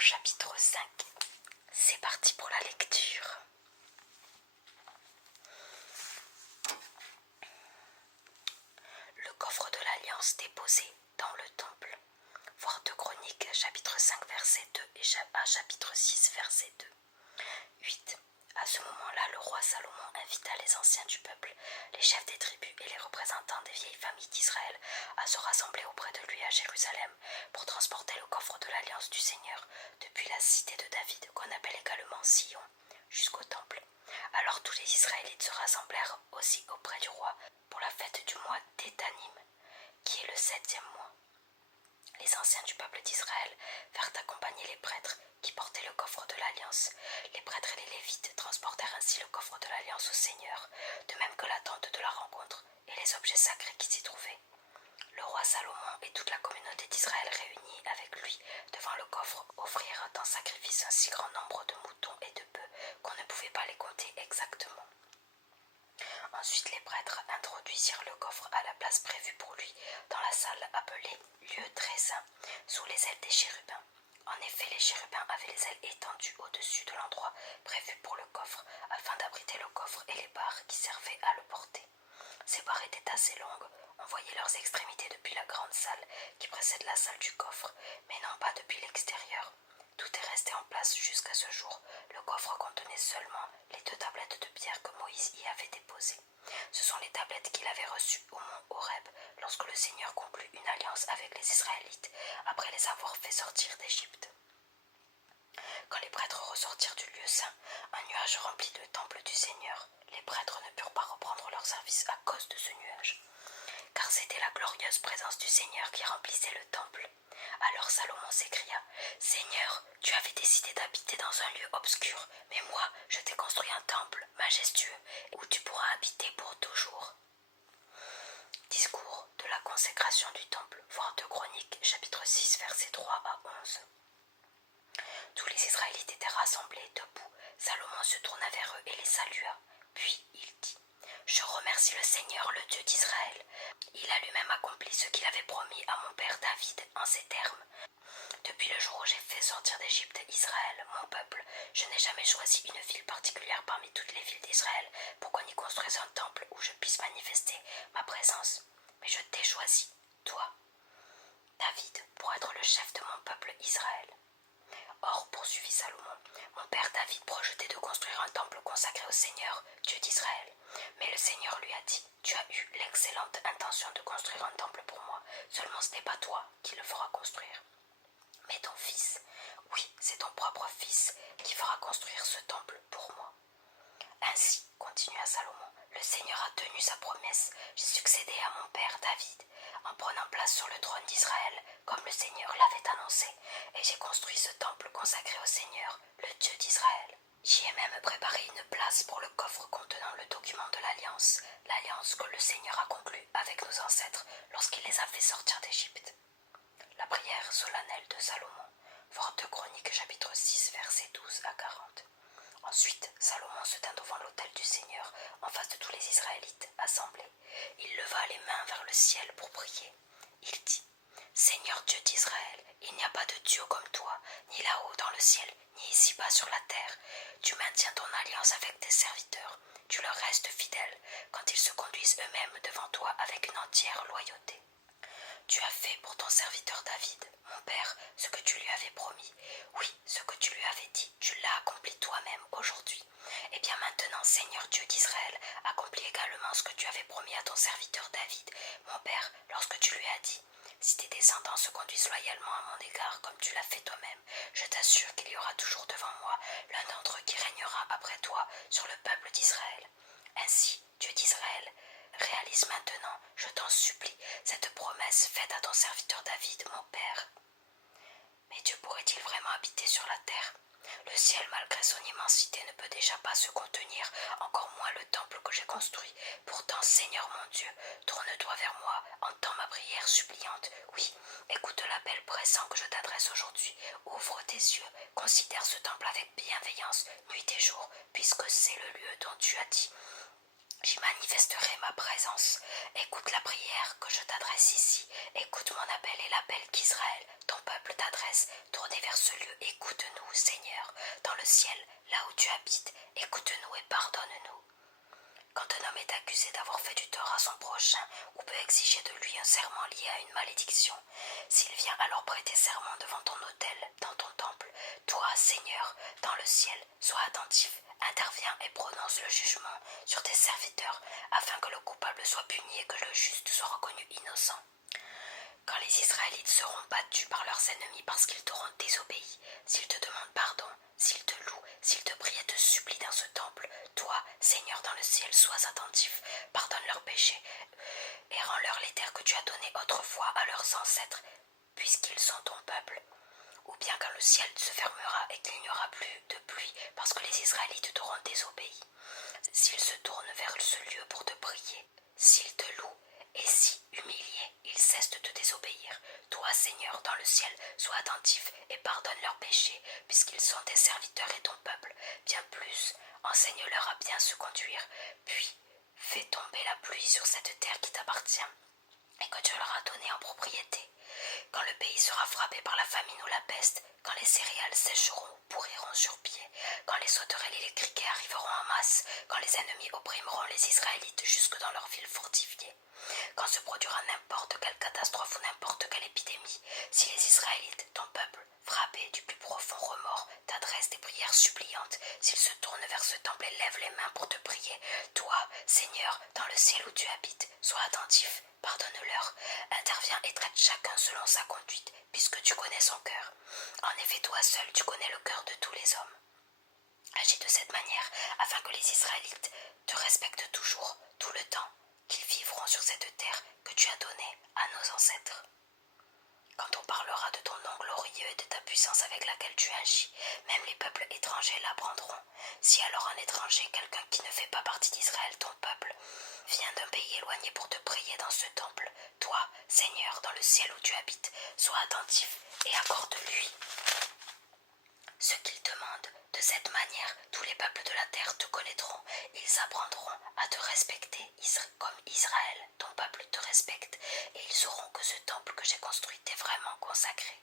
chapitre 5. C'est parti pour la lecture. Le coffre de l'Alliance déposé dans le temple. Voir 2 Chroniques, chapitre 5, verset 2 et à chapitre 6, verset 2. 8. À ce moment-là, le roi Salomon invita les anciens du peuple, les chefs des tribus et les représentants des vieilles familles d'Israël à se rassembler auprès de lui à Jérusalem pour transporter le coffre de l'Alliance du Seigneur depuis la cité de David, qu'on appelle également Sion, jusqu'au temple. Alors tous les Israélites se rassemblèrent aussi auprès du roi pour la fête du mois d'Étanim, qui est le 7e mois. Les anciens du peuple d'Israël vinrent accompagner les prêtres qui portaient le coffre de l'Alliance. Les prêtres et les Lévites transportèrent ainsi le coffre de l'Alliance au Seigneur, de même que la tente de la rencontre et les objets sacrés qui s'y trouvaient. Le roi Salomon et toute la communauté d'Israël réunis avec lui devant le coffre offrirent en sacrifice un si grand nombre de moutons et de bœufs qu'on ne pouvait pas les compter exactement. Ensuite, les prêtres introduisirent le coffre à la place prévue pour lui dans la salle appelée lieu très saint, sous les ailes des chérubins. En effet, les chérubins avaient les ailes étendues au-dessus de l'endroit prévu pour le coffre, afin d'abriter le coffre et les barres qui servaient à le porter. Ces barres étaient assez longues, on voyait leurs extrémités depuis la grande salle qui précède la salle du coffre, mais non pas depuis l'extérieur. Tout est resté en place jusqu'à ce jour. Le coffre contenait seulement les 2 tablettes de pierre que Moïse y avait déposées. Ce sont les tablettes qu'il avait reçues au mont Horeb lorsque le Seigneur conclut une alliance avec les Israélites après les avoir fait sortir d'Égypte. Quand les prêtres ressortirent du lieu saint, un nuage remplit le temple du Seigneur. Les prêtres ne purent pas reprendre leur service à cause de ce nuage, car c'était la glorieuse présence du Seigneur qui remplissait le temple. Alors Salomon s'écria : « Seigneur, tu avais décidé d'habiter dans un lieu obscur, mais moi, je t'ai construit un temple majestueux où tu pourras habiter pour toujours. » Discours de la consécration du temple, voir 2 Chroniques, chapitre 6, versets 3 à 11. Tous les Israélites étaient rassemblés, debout. Salomon se tourna vers eux et les salua. Puis il dit : « Je remercie le Seigneur, le Dieu d'Israël. Il a lui-même accompli ce qu'il avait promis à mon père David en ces termes. Depuis le jour où j'ai fait sortir d'Égypte Israël, mon peuple, je n'ai jamais choisi une ville particulière parmi toutes les villes d'Israël pour qu'on y construise un temple où je puisse manifester ma présence. Mais je t'ai choisi, toi, David, pour être le chef de mon peuple Israël. Or, poursuivit Salomon, mon père David projetait de construire un temple consacré au Seigneur, Dieu d'Israël. Mais le Seigneur lui a dit : tu as eu l'excellente intention de construire un temple pour moi, seulement ce n'est pas toi qui le feras construire, mais ton fils. Oui, c'est ton propre fils qui fera construire ce temple pour moi. Ainsi, continua Salomon, le Seigneur a tenu sa promesse. J'ai succédé à mon père David en prenant place sur le trône d'Israël, comme le Seigneur l'avait annoncé, et j'ai construit ce temple consacré au Seigneur, le Dieu d'Israël. J'y ai même préparé une place pour le coffre contenant le document de l'alliance que le Seigneur a conclue avec nos ancêtres lorsqu'il les a fait sortir d'Égypte. La prière solennelle de Salomon, voir 2 Chroniques, chapitre 6, versets 12 à 40. Ensuite, Salomon se tint devant l'autel du Seigneur, en face de tous les Israélites assemblés. Il leva les mains vers le ciel pour prier. Il dit : « Seigneur Dieu d'Israël, il n'y a pas de Dieu comme toi, ni là-haut dans le ciel, ni ici-bas sur la terre. Tu maintiens ton alliance avec tes serviteurs. Tu leur restes fidèle quand ils se conduisent eux-mêmes devant toi avec une entière loyauté. Tu as fait pour ton serviteur David, mon père, ce que tu lui avais promis. Oui, ce que tu lui avais dit, tu l'as accompli toi-même aujourd'hui. Et bien maintenant, Seigneur Dieu d'Israël, accomplis également ce que tu avais promis à ton serviteur David, mon père, lorsque tu lui as dit : si tes descendants se conduisent loyalement à mon égard comme tu l'as fait toi-même, je t'assure qu'il y aura toujours devant moi l'un d'entre eux qui régnera après toi sur le peuple d'Israël. Ainsi, Dieu d'Israël, réalise maintenant, je t'en supplie, cette promesse faite à ton serviteur David, mon père. » Mais Dieu pourrait-il vraiment habiter sur la terre ? Le ciel, malgré son immensité, ne peut déjà pas se contenir, encore moins le temple que j'ai construit. Pourtant, Seigneur mon Dieu, tourne-toi vers moi, entends ma prière suppliante. Oui, écoute l'appel pressant que je t'adresse aujourd'hui. Ouvre tes yeux, considère ce temple avec bienveillance, nuit et jour, puisque c'est le lieu dont tu as dit : J'y manifesterai ma présence. Écoute la prière que je t'adresse ici. Écoute mon appel et l'appel qu'Israël, ton peuple, t'adresse. Tournez vers ce lieu. Écoute-nous, Seigneur, dans le ciel, là où tu habites. Écoute-nous et pardonne-nous. Quand un homme est accusé d'avoir fait du tort à son prochain, ou peut exiger de lui un serment lié à une malédiction, s'il vient alors prêter serment devant ton autel, dans ton temple, toi, Seigneur, dans le ciel, sois attentif, interviens et prononce le jugement sur tes serviteurs, afin que le coupable soit puni et que le juste soit reconnu innocent. Quand les Israélites seront battus par leurs ennemis parce qu'ils t'auront désobéi, s'ils te demandent pardon, s'ils te louent, s'ils te prient et te supplient dans ce temple, toi, Seigneur dans le ciel, sois attentif, pardonne leurs péchés et rends-leur les terres que tu as données autrefois à leurs ancêtres, puisqu'ils sont ton peuple. Ou bien quand le ciel se fermera et qu'il n'y aura plus de pluie parce que les Israélites t'auront désobéi. S'ils se tournent vers ce lieu pour te prier, s'ils te louent, et si, humiliés, ils cessent de te désobéir, toi, Seigneur, dans le ciel, sois attentif et pardonne leurs péchés, puisqu'ils sont tes serviteurs et ton peuple. Bien plus, enseigne-leur à bien se conduire, puis fais tomber la pluie sur cette terre qui t'appartient et que tu leur as donnée en propriété. Quand le pays sera frappé par la famine ou la peste, quand les céréales sécheront ou pourriront sur pied, quand les sauterelles et les criquets arriveront en masse, quand les ennemis opprimeront les Israélites jusque dans leurs villes fortifiées, quand se produira n'importe quelle catastrophe ou n'importe quelle épidémie, si les Israélites, ton peuple, frappés du plus profond remords, t'adressent des prières suppliantes, s'ils se tournent vers ce temple et lèvent les mains pour te prier, toi, Seigneur, dans le ciel où tu habites, sois attentif, pardonne-leur, interviens et traite chacun selon sa conduite, puisque tu connais son cœur. En effet, toi seul, tu connais le cœur de tous les hommes. Agis de cette manière, afin que les Israélites te respectent toujours, tout le temps qu'ils vivront sur cette terre que tu as donnée à nos ancêtres. Quand on parlera de ton nom glorieux et de ta puissance avec laquelle tu agis, même les peuples étrangers l'apprendront. Si alors un étranger, quelqu'un qui ne fait pas partie d'Israël, ton peuple, vient d'un pays éloigné pour te prier dans ce temple, toi, Seigneur, dans le ciel où tu habites, sois attentif et accorde-lui ce qu'il demande. De cette manière, tous les peuples de la terre te connaîtront. Ils apprendront à te respecter comme Israël, ton peuple, te respecte, et ils sauront que ce temple que j'ai construit t'est vraiment consacré.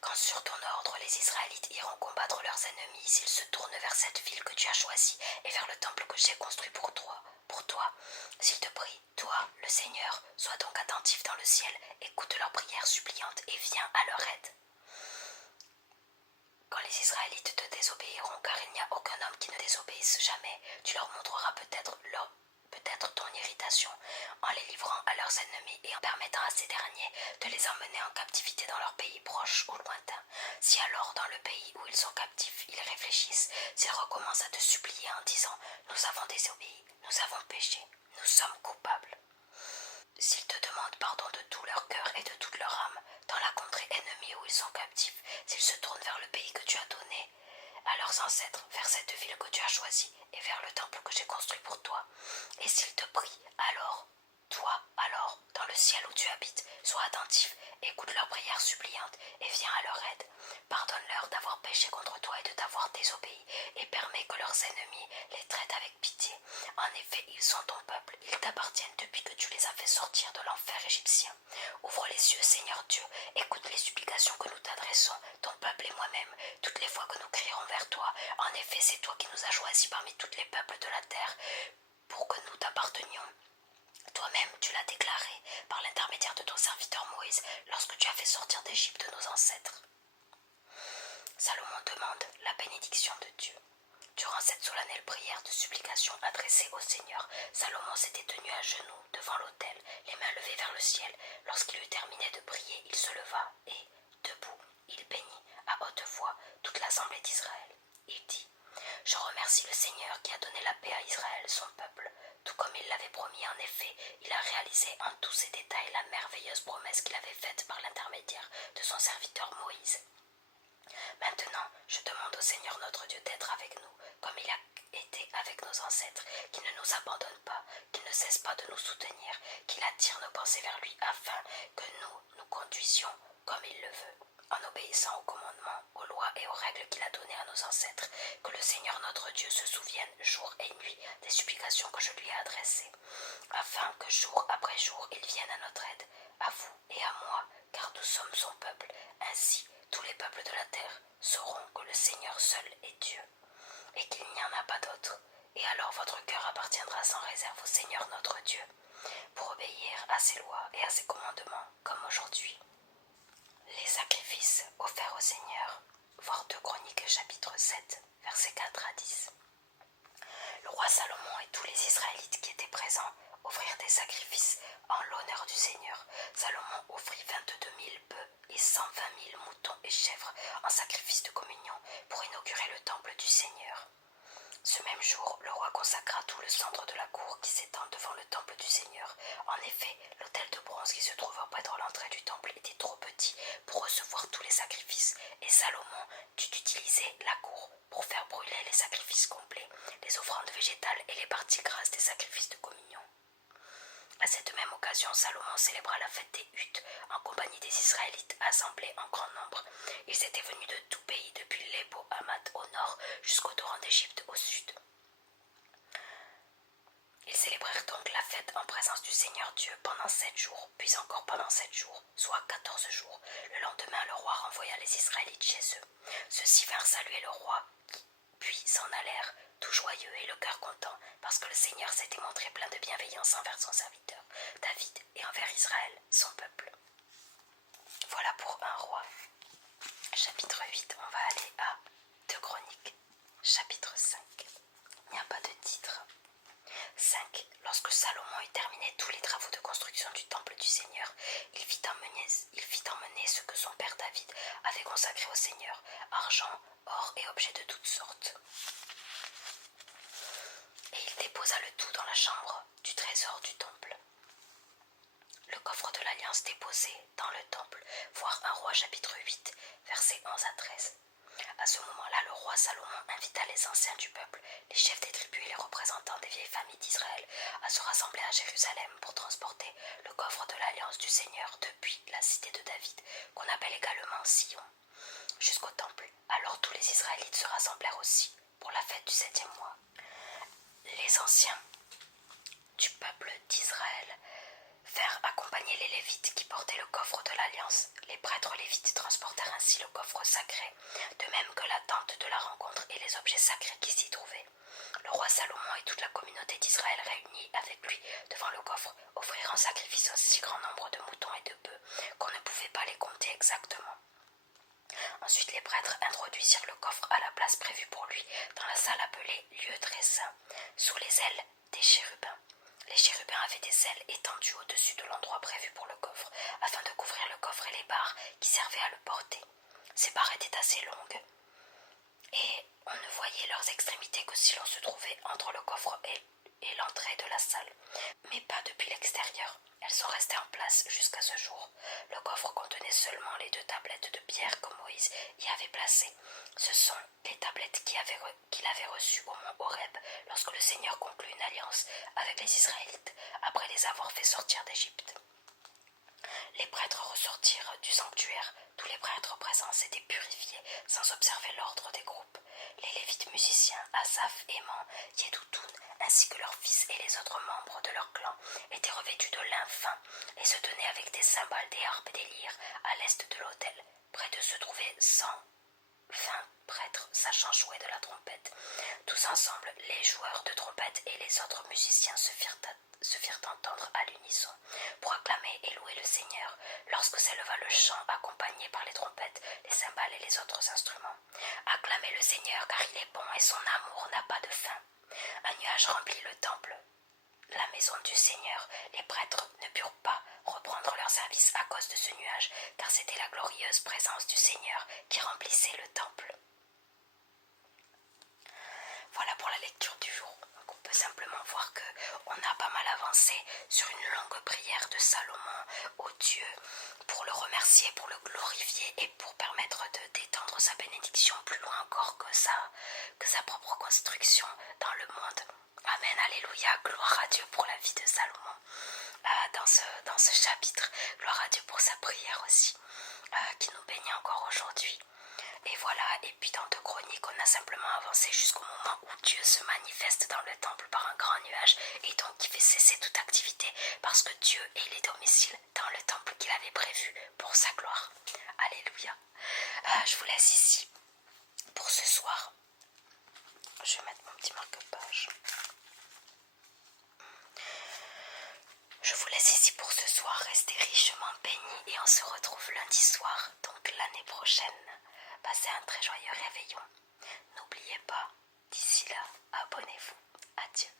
Quand sur ton ordre les Israélites iront combattre leurs ennemis, s'ils se tournent vers cette ville que tu as choisie et vers le temple que j'ai construit pour toi, s'ils te prient, toi, le Seigneur, sois donc attentif dans le ciel, écoute leurs prières suppliantes et viens à leur aide. Quand les Israélites te désobéiront, car il n'y a aucun homme qui ne désobéisse jamais, tu leur montreras peut-être ton irritation en les livrant à leurs ennemis et en permettant à ces derniers de les emmener en captivité dans leur pays proche ou lointain. Si alors dans le pays où ils sont captifs, ils réfléchissent, s'ils recommencent à te supplier en disant « Nous avons désobéi, nous avons péché, nous sommes coupables », s'ils te demandent pardon de tout leur cœur et de toute leur âme, dans la contrée ennemie où ils sont captifs, s'ils se tournent vers le pays que tu as donné à leurs ancêtres, vers cette ville que tu as choisie et vers le temple que j'ai construit pour toi, et s'ils te prient, alors, toi, dans le ciel où tu habites, sois attentif, écoute leurs prières suppliantes et viens à leur aide. Pardonne-leur d'avoir péché contre toi et de t'avoir désobéi, et permets que leurs ennemis les traitent avec pitié. En effet, ils sont ton peuple, ils t'appartiennent depuis que tu les as fait sortir de l'enfer égyptien. Ouvre les yeux, Seigneur Dieu, écoute les supplications que nous t'adressons, ton peuple et moi-même, toutes les fois que nous crierons vers toi. En effet, c'est toi qui nous as choisis parmi tous les peuples de la terre pour que nous t'appartenions. Toi-même, tu l'as déclaré par l'intermédiaire de ton serviteur Moïse lorsque tu as fait sortir d'Égypte nos ancêtres. Salomon demande la bénédiction de Dieu. Durant cette solennelle prière de supplication adressée au Seigneur, Salomon s'était tenu à genoux devant l'autel, les mains levées vers le ciel. Lorsqu'il eut terminé de prier, il se leva et, debout, il bénit à haute voix toute l'assemblée d'Israël. Il dit « Je remercie le Seigneur qui a donné la paix à Israël, son peuple. Tout comme il l'avait promis, en effet, il a réalisé en tous ses détails la merveilleuse promesse qu'il avait faite par l'intermédiaire de son serviteur Moïse. Maintenant, je demande au Seigneur notre Dieu d'être avec nous, comme il a été avec nos ancêtres, qu'il ne nous abandonne pas, qu'il ne cesse pas de nous soutenir, qu'il attire nos pensées vers lui afin que nous nous conduisions comme il le veut. en obéissant aux commandements, aux lois et aux règles qu'il a données à nos ancêtres, que le Seigneur notre Dieu se souvienne jour et nuit des supplications que je lui ai adressées, afin que jour après jour il vienne à notre aide, à vous et à moi, car nous sommes son peuple. Ainsi, tous les peuples de la terre sauront que le Seigneur seul est Dieu, et qu'il n'y en a pas d'autre. Et alors votre cœur appartiendra sans réserve au Seigneur notre Dieu, pour obéir à ses lois et à ses commandements, comme aujourd'hui. Les sacrifices offerts au Seigneur. Voir 2 Chroniques chapitre 7, versets 4 à 10. Le roi Salomon et tous les Israélites qui étaient présents offrirent des sacrifices en l'honneur du Seigneur. Salomon offrit 22 000 bœufs et 120 000 moutons et chèvres en sacrifice de communion pour inaugurer le temple du Seigneur. Ce même jour, le roi consacra tout le centre de la cour qui s'étend devant le temple du Seigneur. En effet, l'autel de bronze qui se trouve auprès de l'entrée du temple était trop petit pour recevoir tous les sacrifices, et Salomon dut utiliser la cour pour faire brûler les sacrifices complets, les offrandes végétales et les parties grasses des sacrifices de communion. À cette même occasion, Salomon célébra la fête des huttes en compagnie des Israélites assemblés en grand nombre. Ils étaient venus de tout pays, depuis l'Ebo Hamath au nord jusqu'au torrent d'Égypte au sud. Ils célébrèrent donc la fête en présence du Seigneur Dieu pendant 7 jours, puis encore pendant 7 jours, soit 14 jours. Le lendemain, le roi renvoya les Israélites chez eux. Ceux-ci vinrent saluer le roi, puis s'en allèrent, tout joyeux et le cœur content, parce que le Seigneur s'était montré plein de bienveillance envers son serviteur David et envers Israël, son peuple. Voilà pour 1 roi. Chapitre 8, on va aller à 2 Chroniques. Chapitre 5. Il n'y a pas de titre. 5. Lorsque Salomon eut terminé tous les travaux de construction du temple du Seigneur, il fit emmener ce que son père David avait consacré au Seigneur, argent, or et objets de toutes sortes. Et il déposa le tout dans la chambre du trésor du temple. Le coffre de l'Alliance déposé dans le temple, voir 1 roi chapitre 8, versets 11 à 13. À ce moment-là, le roi Salomon invita les anciens du peuple, les chefs des tribus et les représentants des vieilles familles d'Israël à se rassembler à Jérusalem pour transporter le coffre de l'Alliance du Seigneur depuis la cité de David, qu'on appelle également Sion, jusqu'au temple. Alors tous les Israélites se rassemblèrent aussi pour la fête du 7e mois. Les anciens du peuple d'Israël faire accompagner les Lévites qui portaient le coffre de l'Alliance. Les prêtres lévites transportèrent ainsi le coffre sacré, de même que la tente de la rencontre et les objets sacrés qui s'y trouvaient. Le roi Salomon et toute la communauté d'Israël réunis avec lui devant le coffre offrirent en sacrifice un si grand nombre de moutons et de bœufs qu'on ne pouvait pas les compter exactement. Ensuite, les prêtres introduisirent le coffre à la place prévue pour lui dans la salle appelée lieu très saint, sous les ailes des chérubins. Les chérubins avaient des ailes étendues au-dessus de l'endroit prévu pour le coffre, afin de couvrir le coffre et les barres qui servaient à le porter. Ces barres étaient assez longues, et on ne voyait leurs extrémités que si l'on se trouvait entre le coffre et l'entrée de la salle, mais pas depuis l'extérieur. Elles sont restées en place jusqu'à ce jour. Le coffre contenait seulement les 2 tablettes de pierre que Moïse y avait placées. Ce sont les tablettes qu'il avait reçues au mont Horeb lorsque le Seigneur conclut une alliance avec les Israélites après les avoir fait sortir d'Égypte. Les prêtres ressortirent du sanctuaire. Tous les prêtres présents s'étaient purifiés sans observer l'ordre des groupes. Les Lévites musiciens, Asaph, Héman, Yédoutoun, ainsi que leurs fils et les autres membres de leur clan, étaient revêtus de lin fin et se tenaient avec des cymbales, des harpes et des lyres à l'est de l'autel. Près d'eux se trouvaient 120 prêtres sachant jouer de la trompette. Tous ensemble, les joueurs de trompette et les autres musiciens se firent entendre à l'unisson pour acclamer et louer le Seigneur lorsque s'éleva le chant accompagné par les trompettes, les cymbales et les autres instruments. Acclamez le Seigneur car il est bon et son amour n'a pas de fin. Un nuage remplit le temple, la maison du Seigneur. Les prêtres ne purent pas reprendre leur service à cause de ce nuage, car c'était la glorieuse présence du Seigneur qui remplissait le temple. Voilà pour la lecture du jour. Donc on peut simplement voir qu'on a pas mal avancé sur une longue prière de Salomon au Dieu pour le remercier, pour le glorifier et pour permettre d'étendre sa bénédiction plus loin encore que sa propre construction dans le monde. Amen, alléluia, gloire à Dieu pour la vie de Salomon dans ce chapitre. Gloire à Dieu pour sa prière aussi, qui nous bénit encore aujourd'hui. Et voilà, et puis dans 2 Chroniques, on a simplement avancé jusqu'au moment où Dieu se manifeste dans le temple par un grand nuage et donc qui fait cesser toute activité parce que Dieu est les domiciles dans le temple qu'il avait prévu pour sa gloire. Alléluia. Je vous laisse ici pour ce soir. Je vais mettre mon petit marque-page. Je vous laisse ici pour ce soir. Restez richement bénis et on se retrouve lundi soir, donc l'année prochaine. Passez un très joyeux réveillon. N'oubliez pas, d'ici là, abonnez-vous. Adieu.